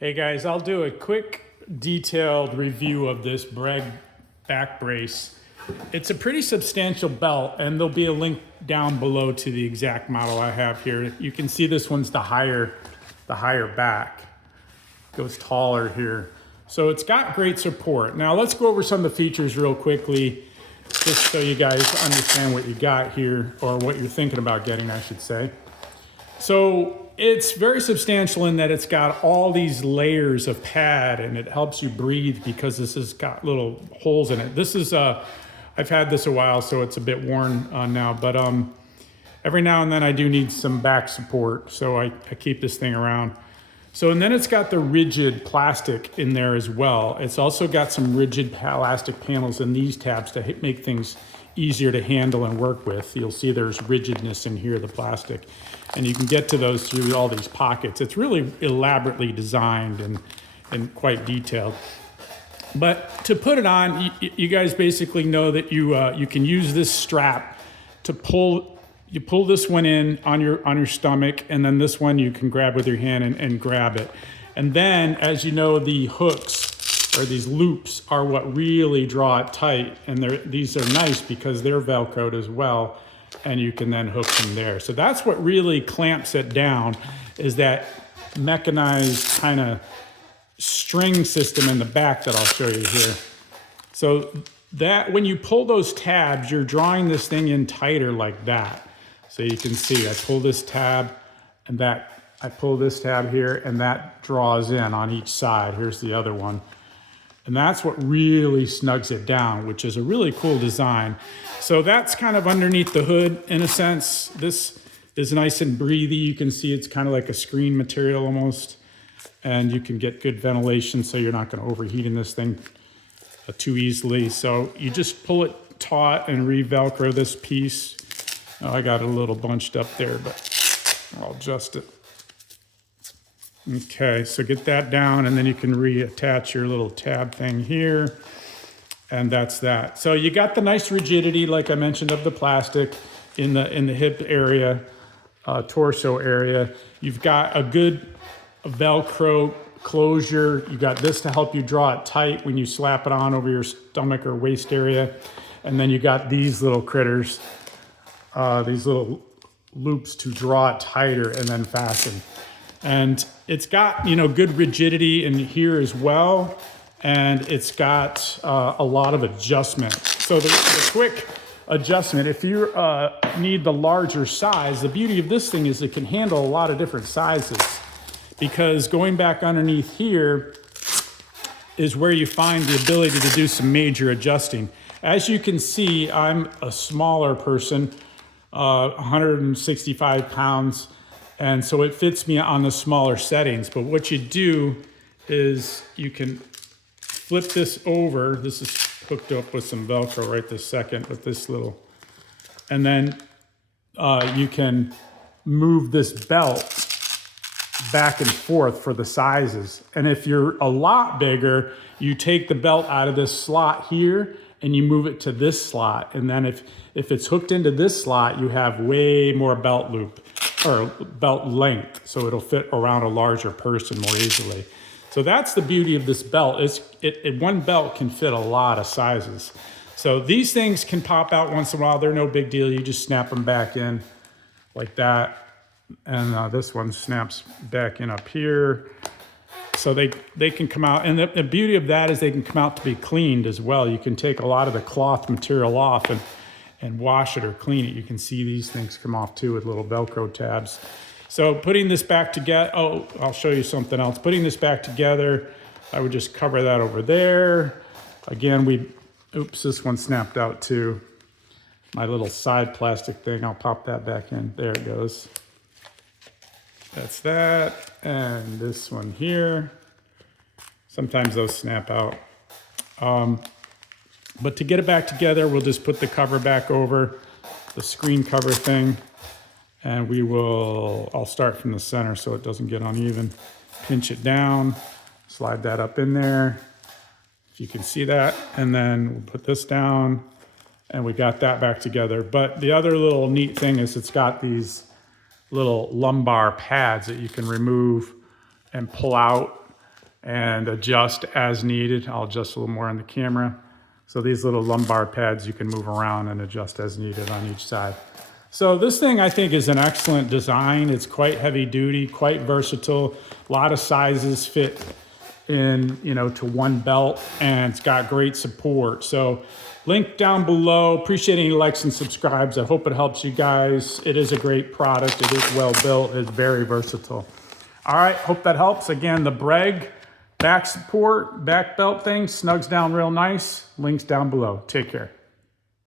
Hey guys, I'll do a quick detailed review of this Breg back brace. It's a pretty substantial belt, and there'll be a link down below to the exact model I have here. You can see this one's the higher back. Goes taller here. So it's got great support. Now let's go over some of the features real quickly, just so you guys understand what you got here, or what you're thinking about getting, I should say. So it's very substantial in that it's got all these layers of pad, and it helps you breathe because this has got little holes in it. This is, I've had this a while, so it's a bit worn now, but every now and then I do need some back support, so I keep this thing around. So, and then it's got the rigid plastic in there as well. It's also got some rigid plastic panels in these tabs to make things easier to handle and work with. You'll see there's rigidness in here, the plastic, and you can get to those through all these pockets. It's really elaborately designed and quite detailed. But to put it on, you guys basically know that you can use this strap to pull. You pull this one in on your stomach, and then this one you can grab with your hand and grab it. And then, as you know, the hooks or these loops are what really draw it tight. And these are nice because they're Velcroed as well, and you can then hook them there. So that's what really clamps it down, is that mechanized kind of string system in the back that I'll show you here. So that when you pull those tabs, you're drawing this thing in tighter like that. So you can see I pull this tab, and I pull this tab here, and that draws in on each side. Here's the other one. And that's what really snugs it down, which is a really cool design. So that's kind of underneath the hood in a sense. This is nice and breathy. You can see it's kind of like a screen material almost. And you can get good ventilation, so you're not going to overheat in this thing too easily. So you just pull it taut and re-Velcro this piece. Oh, I got it a little bunched up there, but I'll adjust it. Okay, so get that down, and then you can reattach your little tab thing here, and that's that. So you got the nice rigidity, like I mentioned, of the plastic in the hip area, torso area. You've got a good Velcro closure. You got this to help you draw it tight when you slap it on over your stomach or waist area, and then you got these little critters. These little loops to draw it tighter and then fasten. And it's got, good rigidity in here as well. And it's got a lot of adjustment. So the quick adjustment, if you need the larger size, the beauty of this thing is it can handle a lot of different sizes. Because going back underneath here is where you find the ability to do some major adjusting. As you can see, I'm a smaller person. 165 pounds, and so it fits me on the smaller settings. But what you do is you can flip this over. This is hooked up with some Velcro right this second with this little, and then you can move this belt back and forth for the sizes. And if you're a lot bigger, you take the belt out of this slot here and you move it to this slot. And then if it's hooked into this slot, you have way more belt loop or belt length. So it'll fit around a larger person more easily. So that's the beauty of this belt. One belt can fit a lot of sizes. So these things can pop out once in a while. They're no big deal. You just snap them back in like that. And this one snaps back in up here. So they can come out, and the beauty of that is they can come out to be cleaned as well. You can take a lot of the cloth material off and wash it or clean it. You can see these things come off too with little Velcro tabs. So putting this back together, I'll show you something else. Putting this back together, I would just cover that over there. Again, oops, this one snapped out too. My little side plastic thing, I'll pop that back in. There it goes. That's that, and this one here. Sometimes those snap out. But to get it back together, we'll just put the cover back over, the screen cover thing, and I'll start from the center so it doesn't get uneven. Pinch it down, slide that up in there, if you can see that, and then we'll put this down, and we got that back together. But the other little neat thing is it's got these little lumbar pads that you can remove and pull out and adjust as needed. I'll adjust a little more on the camera. So these little lumbar pads you can move around and adjust as needed on each side. So this thing I think is an excellent design. It's quite heavy duty, quite versatile. A lot of sizes fit in, to one belt, and it's got great support. So link down below. Appreciate any likes and subscribes. I hope it helps you guys. It is a great product. It is well built. It's very versatile. All right, hope that helps. Again, the Breg back support, back belt thing, snugs down real nice. Links down below. Take care.